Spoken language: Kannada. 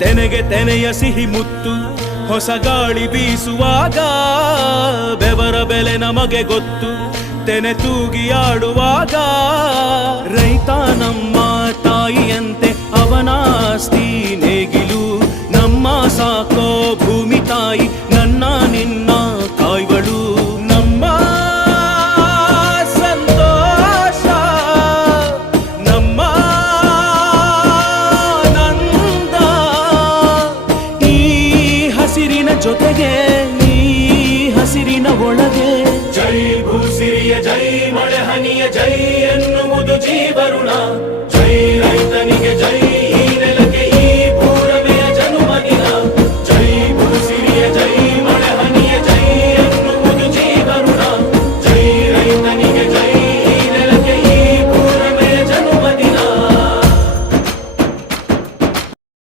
ತೆನೆಗೆ ತೆನೆಯ ಸಿಹಿ ಮುತ್ತು ಹೊಸ ಗಾಳಿ ಬೀಸುವಾಗ ಬೆವರ ಬೆಲೆ ನಮಗೆ ಗೊತ್ತು ತೆನೆ ತೂಗಿ ಆಡುವಾಗ ರೈತ ನಮ್ಮ ತಾಯಿಯಂತೆ ಅವನಾಸ್ತಿ ನೇಗಿಲು ನಮ್ಮ ಸಾಕೋ ಭೂಮಿ ತಾಯಿ ನನ್ನ ನಿನ್ನ ಕಾಯ್ವಳು ನಮ್ಮ ಸಂತೋಷ ನಮ್ಮ ನಂದ ಈ ಹಸಿರಿನ ಜೊತೆಗೆ ಈ ಹಸಿರಿನ ಒಳಗೆ ಜೈ ಭೂಸಿರಿಯ ಜೈ ಮಳೆ ಹನಿಯ ಜೈ ಎನ್ನುವುದು ಜೀವರುಣ